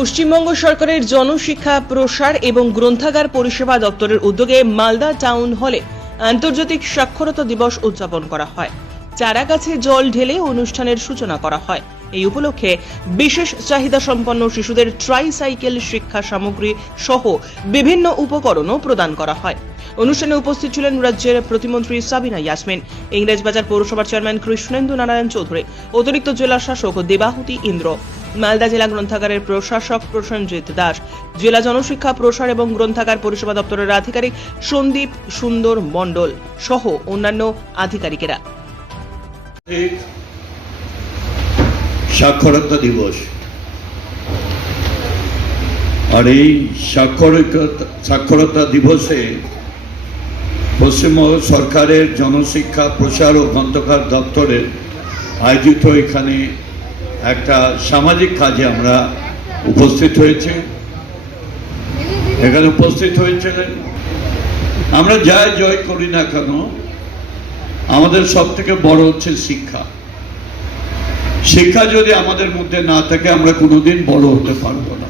পশ্চিমবঙ্গ সরকারের জনশিক্ষা প্রসার এবং গ্রন্থাগার পরিষেবা দপ্তরের উদ্যোগে মালদা টাউন হলে আন্তর্জাতিক সাক্ষরতা দিবস উদযাপন করা হয়। চারা গাছে জল ঢেলে অনুষ্ঠানের সূচনা করা হয়। এই উপলক্ষে বিশেষ চাহিদা সম্পন্ন শিশুদের ট্রাইসাইকেল শিক্ষা সামগ্রী সহ বিভিন্ন উপকরণও প্রদান করা হয়। অনুষ্ঠানে উপস্থিত ছিলেন রাজ্যের প্রতিমন্ত্রী সাবিনা ইয়াসমিন, ইংরেজবাজার পৌরসভার চেয়ারম্যান কৃষ্ণেন্দু নারায়ণ চৌধুরী, অতিরিক্ত জেলা শাসক দেবাহুতি ইন্দ্র মালদা জেলা গ্রন্থাগারের প্রশাসক প্রসেনজিৎ দাস, জেলা জনশিক্ষা প্রসার এবং গ্রন্থাগার পরিষেবা দপ্তরের আধিকারিক সন্দীপ সুন্দর মণ্ডল সহ অন্যান্য আধিকারিকেরা। সাক্ষরতা দিবস। আর এই সাক্ষরতা সাক্ষরতা দিবসে পশ্চিমবঙ্গ সরকারের জনশিক্ষা প্রসার ও গ্রন্থকার দপ্তরের আয়োজিত এখানে একটা সামাজিক কাজে আমরা উপস্থিত হয়েছে। এখানে উপস্থিত হয়েছিলেন। আমরা যাই জয় করি না কেন, আমাদের সব থেকে বড় হচ্ছে শিক্ষা। শিক্ষা যদি আমাদের মধ্যে না থাকে, আমরা কোনোদিন বড় হতে পারব না।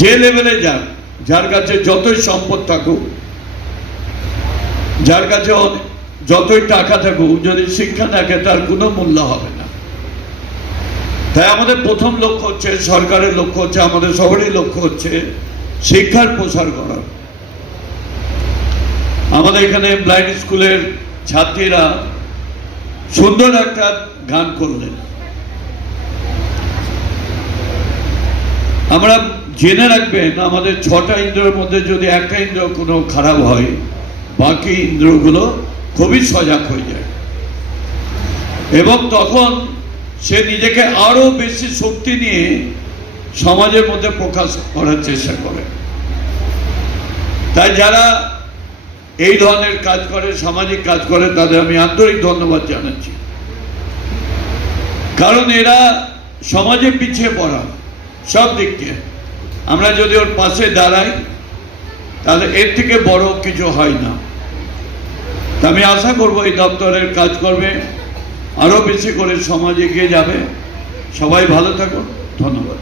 যে লেভেলে যান, যার কাছে যতই সম্পদ থাকুক, যার কাছে যতই টাকা থাকুক, যদি শিক্ষা থাকে, তার কোনো মূল্য হবে না। তাই আমাদের প্রথম লক্ষ্য হচ্ছে, সরকারের লক্ষ্য হচ্ছে, আমাদের সবারই লক্ষ্য হচ্ছে শিক্ষার প্রসার করা। আমাদের এখানে ব্লাইন্ড স্কুলের ছাত্রীরা সুন্দর একটা গান করলেন। আমরা জেনে রাখবেন, আমাদের ছটা ইন্দ্রের মধ্যে যদি একটা ইন্দ্র কোনো খারাপ হয়, বাকি ইন্দ্রগুলো খুবই সজাগ হয়ে যায়। এবং তখন সে নিজেকে আরও বেশি শক্তি নিয়ে সমাজের মধ্যে প্রকাশ করার চেষ্টা করে। তাই যারা এই ধরনের কাজ করে, সামাজিক কাজ করে, তাদের আমি আন্তরিক ধন্যবাদ জানাচ্ছি। কারণ এরা সমাজে পিছিয়ে পড়া, সব দিক দিয়ে। আমরা যদি ওর পাশে দাঁড়াই, তাহলে এর থেকে বড় কিছু হয় না। আমি আশা করব এই দপ্তরের কাজ করবে আরও বেশি করে সমাজে এগিয়ে যাবে। সবাই ভালো থাকুন ধন্যবাদ।